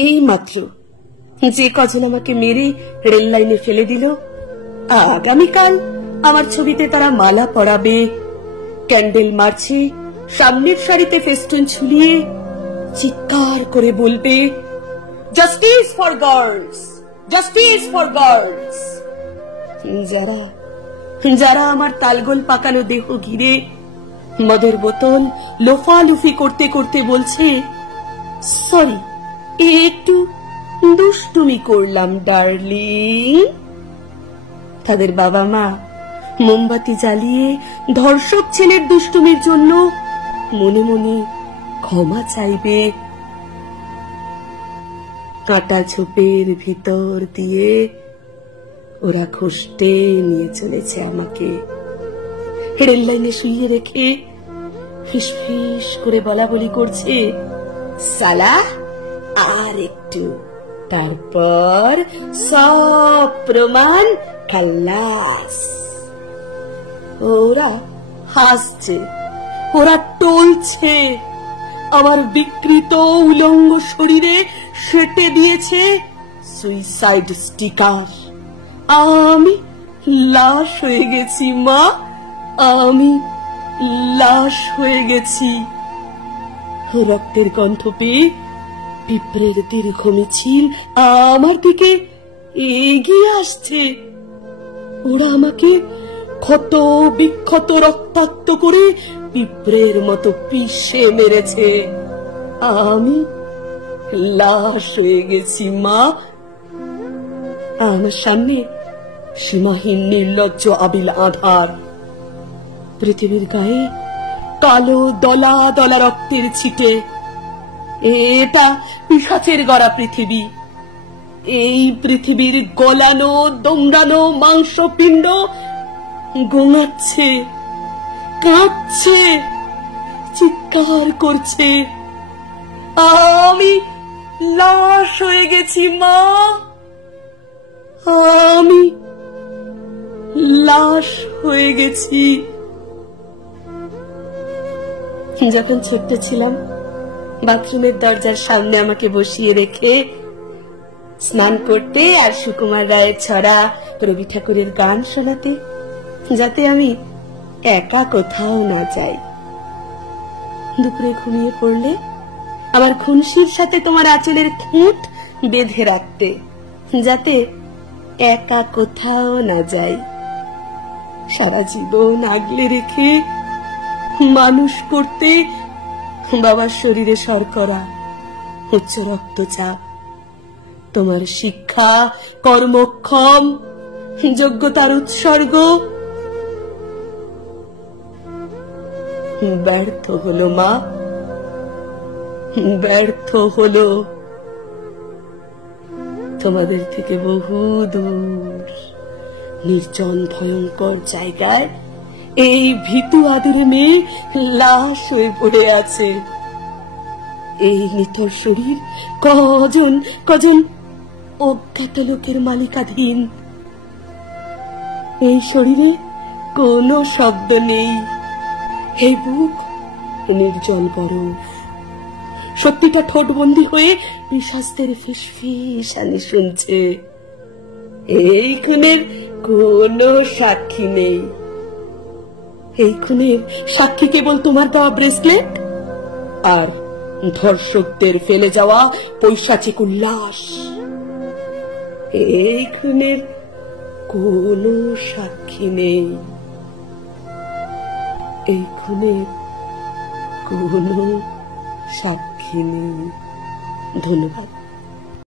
এই মাত্র যে কজন আমাকে মেরে রেল লাইনে ফেলে দিল, আগামীকাল আমার ছবিতে তারা মালা পরাবে, ক্যান্ডেল মারছে, সামনের সারিতে ফেস্টুন ঝুলিয়ে চিৎকার করে বলবে, justice for girls, justice for girls. যারা আমার তালগোল পাকানো দেহ ঘিরে মদের বোতল লোফালুফি করতে করতে বলছে, সরি, একটু দুষ্টুমি করলাম ডার্লিং, তাদের বাবা মা মোমবাতি জ্বালিয়ে ধর্ষক ছেলের দুষ্টুমির জন্য মনে মনে ক্ষমা চাইবে। কাঁটা ঝোপের ভিতর দিয়ে ওরা খোস্টে নিয়ে চলেছে আমাকে। রেল লাইনে শুইয়ে রেখে ফিস ফিস করে বলা বলি করছে, সালা আর একটু, তারপর সব প্রমাণ খালাস। ওরা হাসছে, ওরা টলছে, আমার বিকৃত উলঙ্গ শরীরে সেটে দিয়েছে সুইসাইড স্টিকার। আমি লাশ হয়ে গেছি মা, আমি লাশ হয়ে গেছি। রক্তের গন্ধ পেয়ে পিঁপড়ের দীর্ঘ মিছিল আমার দিকে এগিয়ে আসছে। ওরা আমাকে ক্ষত বিক্ষত রক্তাক্ত করে পিঁপড়ের মতো পিষে মেরেছে। আমি লাশ হয়ে গেছি মা। আমার সামনে সীমাহীন নির্লজ্জ আবিল আধার। পৃথিবীর গায়ে কালো দলা দলা রক্তের ছিটে। এটা পিশাচের গড়া পৃথিবী। এই পৃথিবীর গলানো দমড়ানো মাংসপিণ্ড গোঙাচ্ছে, কাঁদছে, চিৎকার করছে, আমি লাশ হয়ে গেছি মা, আমি লাশ হয়ে গেছি। যখন ছোট্ট ছিলাম, বাথরুমের দরজার সামনে আমাকে বসিয়ে রেখে স্নান করতে আর সুকুমার রায়ের ছড়া, রবি ঠাকুরের গান শোনাতে, যাতে আমি একা কোথাও না যাই। দুপুরে ঘুমিয়ে পড়লে আমার খুনশির সাথে তোমার আঁচলের খুঁট বেঁধে রাখতে, যাতে একা কোথাও না যাই। সারা জীবন আগলে রেখে মানুষ করতে বাবার শরীরে শর্করা, উচ্চ রক্তচাপ, তোমার শিক্ষা, কর্মক্ষম, যোগ্যতার উৎসর্গ ব্যর্থ হলো মা, ব্যর্থ হলো। তোমাদের থেকে বহু দূর নির্জন ভয়ঙ্কর জায়গায় এই ভীতু আদির মেয়ে লাশ হয়ে পড়ে আছে। এই নিথর শরীর কজন কজন অজ্ঞাত লোকের মালিকাধীন। এই শরীরে কোনো শব্দ নেই, এই বুক নির্জন বরফ। সত্যিটা ঠোঁটবন্দি হয়ে পিশাচদের ফিসফিসানি শুনছে। এই খুনের কোনো সাক্ষী নেই। এই খুনের সাক্ষী কেবল তোমার দেওয়া ব্রেসলেট আর ধর্ষকদের ফেলে যাওয়া পৈশাচিক উল্লাস। এই খুনের কোনো সাক্ষী নেই। এই খুনের কোনো সাক্ষী নেই। ধন্যবাদ।